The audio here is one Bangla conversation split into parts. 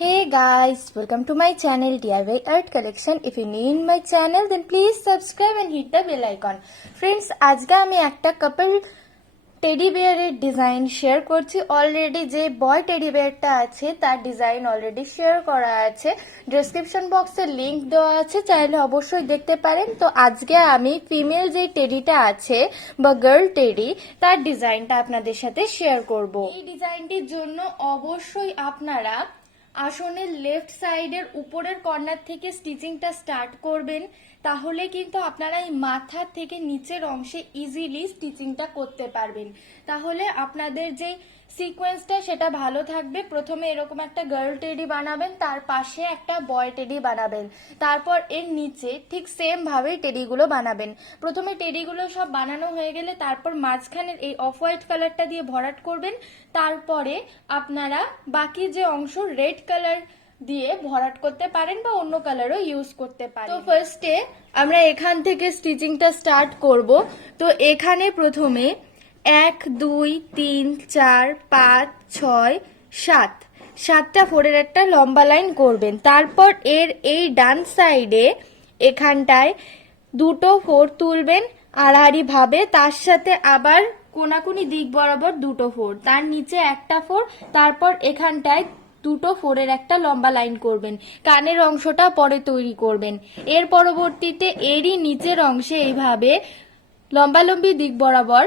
Hey guys, welcome to my channel DIY Art Collection. If you're new in my channel, then please subscribe and hit the bell icon. Friends, আজকে আমি একটা কাপল টেডি বিয়ারের ডিজাইন শেয়ার করছি। অলরেডি যে বয় টেডি বিয়ারটা আছে তার ডিজাইন অলরেডি শেয়ার করা আছে, ডেসক্রিপশন বক্সে লিংক দেওয়া আছে, চাইলে অবশ্যই দেখতে পারেন। তো আজকে আমি ফিমেল যে টেডিটা আছে বা গার্ল টেডি তার ডিজাইনটা আপনাদের সাথে শেয়ার করব। এই ডিজাইনটির জন্য অবশ্যই আপনারা আসনের লেফট সাইডের উপরের কর্নার থেকে স্টিচিংটা স্টার্ট করবেন, তাহলে কিন্তু আপনারা এই মাথা থেকে নিচের অংশে ইজিলি স্টিচিংটা করতে পারবেন। তাহলে আপনাদের যে সিকোয়েন্সটা সেটা ভালো থাকবে। প্রথমে এরকম একটা গার্ল টেডি বানাবেন, তার পাশে একটা বয় টেডি বানাবেন, তারপর এর নিচে ঠিক সেম ভাবেই টেডিগুলো বানাবেন। প্রথমে টেডিগুলো সব বানানো হয়ে গেলে তারপর মাঝখানের এই অফ হোয়াইট কালারটা দিয়ে ভরাট করবেন, তারপরে আপনারা বাকি যে অংশ রেড কালার দিয়ে ভরাট করতে পারেন বা অন্য কালারও ইউজ করতে পারেন। তো ফার্স্টে আমরা এখান থেকে স্টিচিংটা স্টার্ট করব। তো এখানে প্রথমে 1 2 3 4 5 6 7 7টা ফোরের একটা লম্বা লাইন করবেন। তারপর এর এই ডান সাইডে এখানটায় দুটো ফোর তুলবেন আড়াআড়ি ভাবে, তার সাথে আবার কোনাকুনি দিক বরাবর দুটো ফোর, তার নিচে একটা ফোর, তারপর এখানটায় দুটো ফোরের একটা লম্বা লাইন করবেন। কানের অংশটা পরে তৈরি করবেন। এর পরবর্তীতে এরই নিচের অংশে এইভাবে লম্বালম্বি দিক বরাবর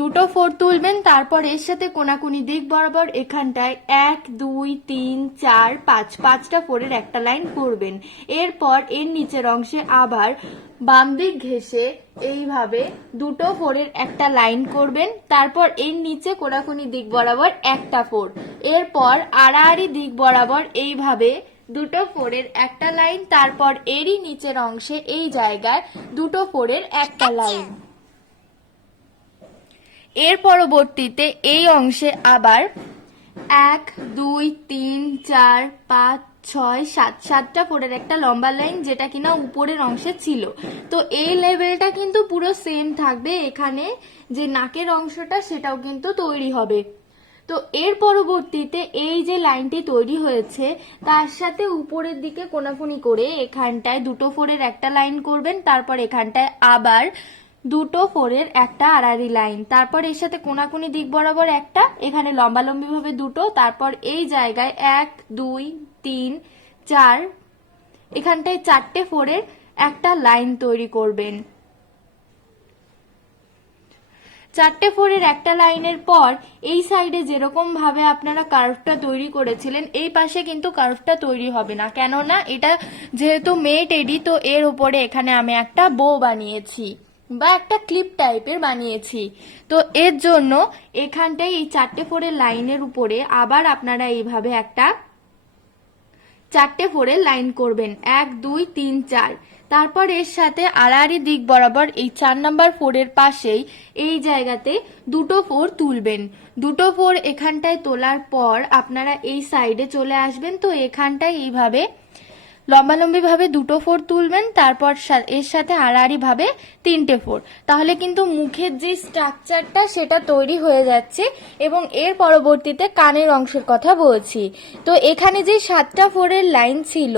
দুটো ফোর তুলবেন, তারপর এর সাথে কোনাকুনি দিক বরাবর এখানটায় 1 2 3 4 5 5টা ফোরের একটা লাইন করবেন। এরপর এর নিচের অংশে আবার বাম দিক ঘেঁষে এইভাবে দুটো ফোরের একটা লাইন করবেন, তারপর এর নিচে কোনাকুনি দিক বরাবর একটা ফোর, এরপর আড়াআড়ি দিক বরাবর এইভাবে দুটো ফোরের একটা লাইন, তারপর এরই নিচের অংশে এই জায়গায় দুটো ফোরের একটা লাইন। এর পরবর্তীতে এই অংশে আবার 1 2 3 4 5 6 7 7টা ফোরের একটা লম্বা লাইন, যেটা কিনা উপরের অংশে ছিল। তো এই লেভেলটা কিন্তু পুরো সেম থাকবে, এখানে যে নাকের অংশটা সেটাও কিন্তু তৈরি হবে। তো এর পরবর্তীতে এই যে লাইনটি তৈরি হয়েছে তার সাথে উপরের দিকে কোনাকুনি করে এখানটায় দুটো ফোরের একটা লাইন করবেন, তারপর এখানটায় আবার দুটো ফোরের একটা আড়াআড়ি লাইন, তারপর এর সাথে কোনাকুনি দিক বরাবর একটা, এখানে লম্বালম্বি ভাবে দুটো, তারপর এই জায়গায় 1 2 3 4 এখানটায় 4টে ফোরের একটা লাইন তৈরি করবেন। 4টে ফোরের একটা লাইনের পর এই সাইডে যেরকম ভাবে আপনারা কার্ভটা তৈরি করেছিলেন এই পাশে কিন্তু কার্ভটা তৈরি হবে না, কেননা এটা যেহেতু মেয়ে টেডি, তো এর উপরে এখানে আমি একটা বো বানিয়েছি বা একটা ক্লিপ টাইপের বানিয়েছি। তো এর জন্য এখানটায় এই 4টে ফোরের লাইনের উপরে আবার আপনারা এইভাবে একটা 4টে ফোরের লাইন করবেন, 1 2 3 4, তারপর এর সাথে আড়াআড়ি দিক বরাবর এই 4 নাম্বার ফোরের পাশেই এই জায়গাতে দুটো ফোর তুলবেন। দুটো ফোর এখানটায় তোলার পর আপনারা এই সাইডে চলে আসবেন। তো এখানটায় এইভাবে লম্বালম্বি ভাবে দুটো ফোর তুলবেন, তারপর এর সাথে আড়াআড়ি ভাবে 3টে ফোর, তাহলে কিন্তু মুখের যে স্ট্রাকচারটা সেটা তৈরি হয়ে যাচ্ছে। এবং এর পরবর্তীতে কানের অংশের কথা বলছি। তো এখানে যে 7টা ফোরের লাইন ছিল,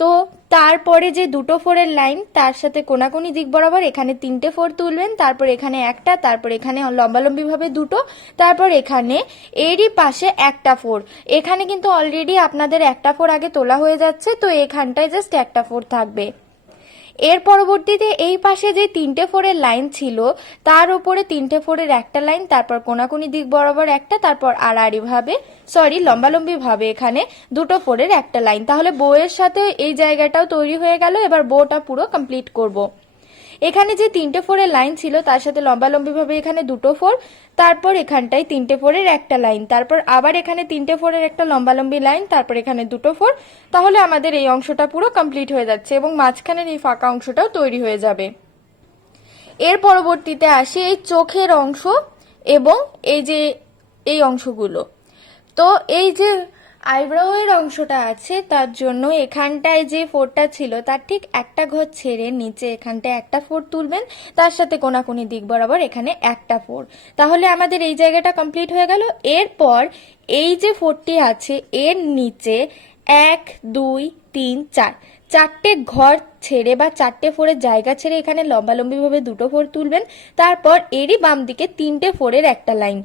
তো তারপরে যে দুটো ফোরের লাইন তার সাথে কোনাকুনি দিক বরাবর এখানে 3টে ফোর তুলবেন, তারপর এখানে একটা, তারপর এখানে লম্বালম্বি ভাবে দুটো, তারপর এখানে এরই পাশে একটা ফোর। এখানে কিন্তু অলরেডি আপনাদের একটা ফোর আগে তোলা হয়ে যাচ্ছে, তো এখানটায় জাস্ট একটা ফোর থাকবে। এর পরবর্তীতে এই পাশে যে 3টে ফোরের লাইন ছিল তার উপরে 3টে ফোরের একটা লাইন, তারপর কোনাকুনি দিক বরাবর একটা, তারপর আড়াআড়ি ভাবে লম্বালম্বি ভাবে এখানে দুটো ফোরের একটা লাইন। তাহলে বউয়ের সাথে এই জায়গাটাও তৈরি হয়ে গেল। এবার বউটা পুরো কমপ্লিট করব। এখানে যে 3টে ফোরের লাইন ছিল তার সাথে লম্বালম্বি ভাবে এখানে দুটো ফোর, তারপর এখানটায় 3টে ফোরের একটা লাইন, তারপর আবার এখানে 3টে ফোরের একটা লম্বালম্বি লাইন, তারপর এখানে দুটো ফোর। তাহলে আমাদের এই অংশটা পুরো কমপ্লিট হয়ে যাচ্ছে এবং মাঝখানের এই ফাঁকা অংশটাও তৈরি হয়ে যাবে। এর পরবর্তীতে আসি এই চোখের অংশ এবং এই যে এই অংশগুলো। তো এই যে আইব্রোয়ের অংশটা আছে তার জন্য এখানটায় যে ফোরটা ছিল তার ঠিক একটা ঘর ছেড়ে নিচে এখানটায় একটা ফোর তুলবেন, তার সাথে কোনাকুনি দিক বরাবর এখানে একটা ফোর। তাহলে আমাদের এই জায়গাটা কমপ্লিট হয়ে গেল। এরপর এই যে ফোরটি আছে এর নিচে 1 2 3 4 চারটে ঘর ছেড়ে বা চারটে ফোরের জায়গা ছেড়ে এখানে লম্বালম্বি ভাবে দুটো ফোর তুলবেন। তারপর এরই বাম দিকে তিনটে ফোরের একটা লাইন,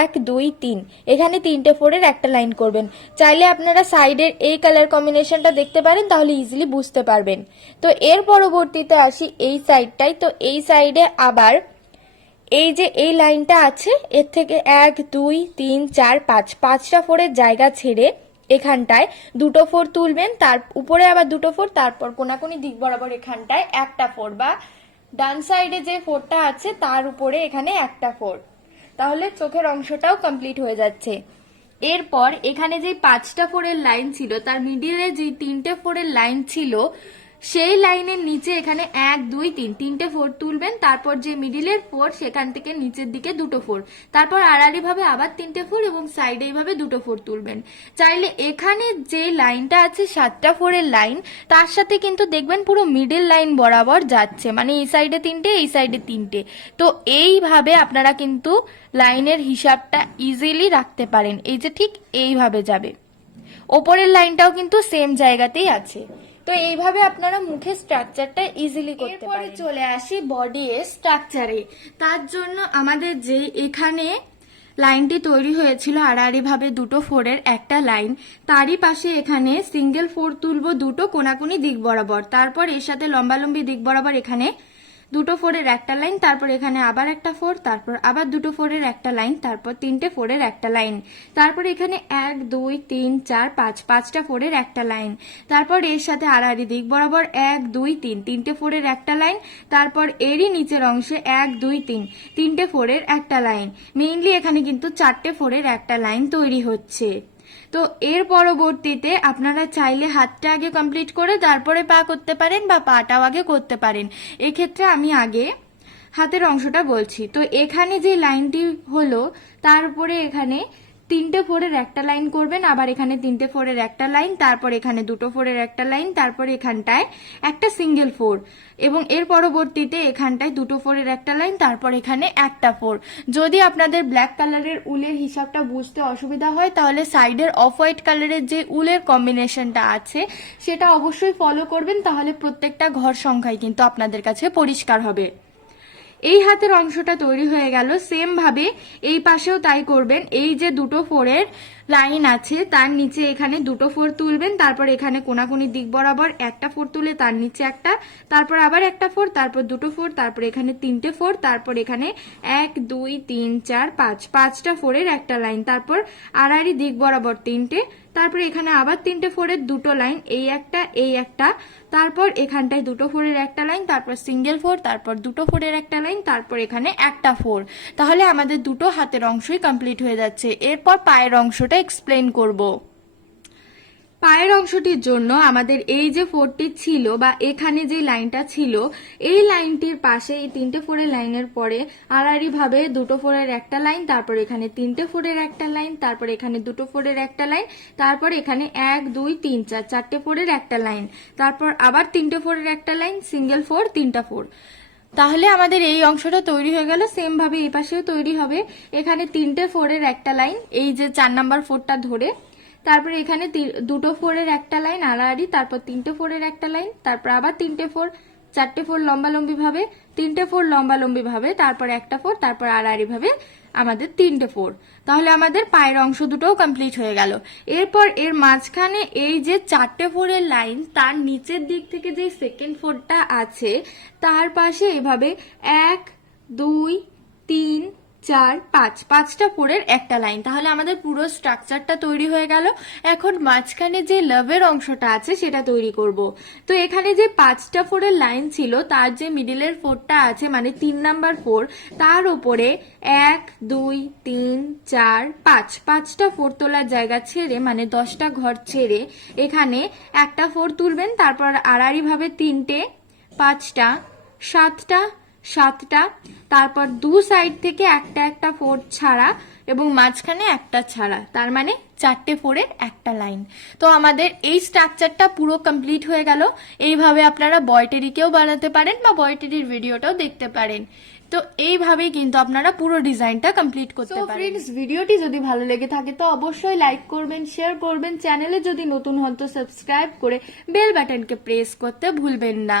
1 2 3, এখানে তিনটে ফোরের একটা লাইন করবেন। চাইলে আপনারা সাইডের এই কালার কম্বিনেশনটা দেখতে পারেন, তাহলে ইজিলি বুঝতে পারবেন। তো এর পরবর্তীতে আসি এই সাইডটাই। তো এই সাইডে আবার এই যে এই লাইনটা আছে এর থেকে 1 2 3 4 5 পাঁচটা ফোরের জায়গা ছেড়ে এখানটায় দুটো ফোর তুলবেন, তার উপরে আবার দুটো ফোর, তারপর কোনাকুনি দিক বরাবর এখানটায় একটা ফোর বা ডান সাইডে যে ফোরটা আছে তার উপরে এখানে একটা ফোর। তাহলে চোখের অংশটাও কমপ্লিট হয়ে যাচ্ছে। এরপর এখানে যে পাঁচটা ফোরের লাইন ছিল তার মিডিলে যে তিনটে ফোরের লাইন ছিল সেই লাইনের নিচে এখানে 1 2 3 তিনটে ফোর তুলবেন। তারপর যে মিডিলের ফোর সেখান থেকে নিচের দিকে দুটো ফোর, তারপর আড়াআড়ি ভাবে আবার তিনটে ফোর এবং সাইডে এইভাবে দুটো ফোর তুলবেন। চাইলে এখানে যে লাইনটা আছে 7টা ফোরের লাইন তার সাথে কিন্তু দেখবেন পুরো মিডিল লাইন বরাবর যাচ্ছে, মানে এই সাইডে তিনটে এই সাইডে তিনটে। তো এইভাবে আপনারা কিন্তু লাইনের হিসাবটা ইজিলি রাখতে পারেন। এই যে ঠিক এইভাবে যাবে, ওপরের লাইনটাও কিন্তু সেম জায়গাতেই আছে। তো এইভাবে আপনারা মুখের স্ট্রাকচারটা ইজিলি করতে পারেন। চলে আসি বডি এর স্ট্রাকচারে। তার জন্য আমাদের যে এখানে লাইনটি তৈরি হয়েছিল আড়াআড়ি ভাবে দুটো ফোরের একটা লাইন, তারই পাশে এখানে সিঙ্গেল ফোর তুলবো দুটো কোনাকুনি দিক বরাবর। তারপর এর সাথে লম্বালম্বি দিক বরাবর এখানে দুটো ফোরের একটা লাইন, তারপর এখানে আবার একটা ফোর, তারপর আবার দুটো ফোরের একটা লাইন, তারপর তিনটে ফোরের একটা লাইন, তারপর এখানে 1 2 3 4 5 পাঁচটা ফোরের একটা লাইন, তারপর এর সাথে আড়াআড়ি দিক বরাবর 1 2 3 তিনটে ফোরের একটা লাইন, তারপর এরই নিচের অংশে 1 2 3 তিনটে ফোরের একটা লাইন। মেইনলি এখানে কিন্তু চারটে ফোরের একটা লাইন তৈরি হচ্ছে। তো এর পরবর্তীতে আপনারা চাইলে হাতটা আগে কমপ্লিট করে তারপরে পা করতে পারেন বা পাটাও আগে করতে পারেন। এক্ষেত্রে আমি আগে হাতের অংশটা বলছি। তো এখানে যে লাইনটি হলো তার উপরে এখানে তিনটে ফোরের একটা লাইন করবেন, আবার এখানে তিনটে ফোরের একটা লাইন, তারপর এখানে দুটো ফোরের একটা লাইন, তারপর এখানটায় একটা সিঙ্গেল ফোর এবং এর পরবর্তীতে এখানটায় দুটো ফোরের একটা লাইন, তারপর এখানে একটা ফোর। যদি আপনাদের ব্ল্যাক কালারের উলের হিসাবটা বুঝতে অসুবিধা হয় তাহলে সাইডের অফ হোয়াইট কালারের যে উলের কম্বিনেশনটা আছে সেটা অবশ্যই ফলো করবেন, তাহলে প্রত্যেকটা ঘর সংখ্যাই কিন্তু আপনাদের কাছে পরিষ্কার হবে। এই হাতের অংশটা তৈরি হয়ে গেল। সেম ভাবে এই পাশেও তাই করবেন। এই যে দুটো ফোরের লাইন আছে তার নিচে এখানে দুটো ফোর তুলবেন, তারপর এখানে কোনাকুনি দিক বরাবর একটা ফোর তুলে তার নিচে একটা, তারপর আবার একটা ফোর, তারপর দুটো ফোর, তারপর এখানে তিনটে ফোর, তারপর এখানে 1 2 3 4 5 পাঁচটা ফোরের একটা লাইন, তারপর আড়াআড়ি দিক বরাবর তিনটে, তারপর এখানে আবার তিনটে ফোরের দুটো লাইন, এই একটা, তারপর এখানটায় দুটো ফোরের একটা লাইন, তারপর সিঙ্গেল ফোর, তারপর দুটো ফোরের একটা লাইন, তারপর এখানে একটা ফোর। তাহলে আমাদের দুটো হাতের অংশই কমপ্লিট হয়ে যাচ্ছে। এরপর পায়ের অংশটা এক্সপ্লেন করব। পায়ের অংশটির জন্য আমাদের এই যে ফোরটি ছিল বা এখানে যে লাইনটা ছিল এই লাইনটির পাশে এই তিনটে ফোরের লাইনের পরে আড়াআড়ি ভাবে দুটো ফোরের একটা লাইন, তারপর এখানে তিনটে ফোরের একটা লাইন, তারপর এখানে দুটো ফোরের একটা লাইন, তারপর এখানে 1 2 3 4 চারটে ফোরের একটা লাইন, তারপর আবার তিনটে ফোরের একটা লাইন, সিঙ্গেল ফোর, তিনটা ফোর। তাহলে আমাদের এই অংশটা তৈরি হয়ে গেল। সেম ভাবে এই পাশেও তৈরি হবে। এখানে তিনটে ফোরের একটা লাইন, এই যে 4 নাম্বার ফোরটা ধরে, তারপর এখানে দুটো ফোরের একটা লাইন আড়াআড়ি, তারপর তিনটে ফোরের একটা লাইন, তারপর আবার তিনটে ফোর, চারটে ফোর লম্বালম্বি ভাবে, তিনটে ফোর লম্বালম্বি ভাবে, তারপর একটা ফোর, তারপর আড়াআড়ি ভাবে আমাদের তিনটে ফোর। তাহলে আমাদের পায়ের অংশ দুটোও কমপ্লিট হয়ে গেল। এরপর এর মাঝখানে এই যে চারটে ফোরের লাইন তার নিচের দিক থেকে যে সেকেন্ড ফোরটা আছে তার পাশে এভাবে 1 2 3 4 5 পাঁচটা ফোরের একটা লাইন। তাহলে আমাদের পুরো স্ট্রাকচারটা তৈরি হয়ে গেল। এখন মাঝখানে যে লাভের অংশটা আছে সেটা তৈরি করব। তো এখানে যে পাঁচটা ফোরের লাইন ছিল তার যে মিডিলের ফোরটা আছে মানে 3 নাম্বার ফোর, তার উপরে 1 2 3 4 5 পাঁচটা ফোর তোলার জায়গা ছেড়ে মানে 10টা ঘর ছেড়ে এখানে একটা ফোর তুলবেন, তারপর আড়াআড়ি ভাবে তিনটে, 5টা, 7টা, 7টা, তারপর দু সাইড থেকে একটা একটা 4 ছাড়া এবং মাঝখানে একটা ছাড়া, তার মানে 4টে 4-এর একটা লাইন। তো আমাদের এই স্ট্রাকচারটা পুরো কমপ্লিট হয়ে গেল। এইভাবে আপনারা বয়টেরিকেও বানাতে পারেন বা বয়টেরির ভিডিওটাও দেখতে পারেন। তো এইভাবেই কিন্তু আপনারা পুরো ডিজাইনটা কমপ্লিট করতে পারেন। ফ্রেন্ডস, ভিডিওটি যদি ভালো লেগে থাকে তো অবশ্যই লাইক করবেন, শেয়ার করবেন, চ্যানেলে যদি নতুন হন তো সাবস্ক্রাইব করে বেল বাটনকে প্রেস করতে ভুলবেন না।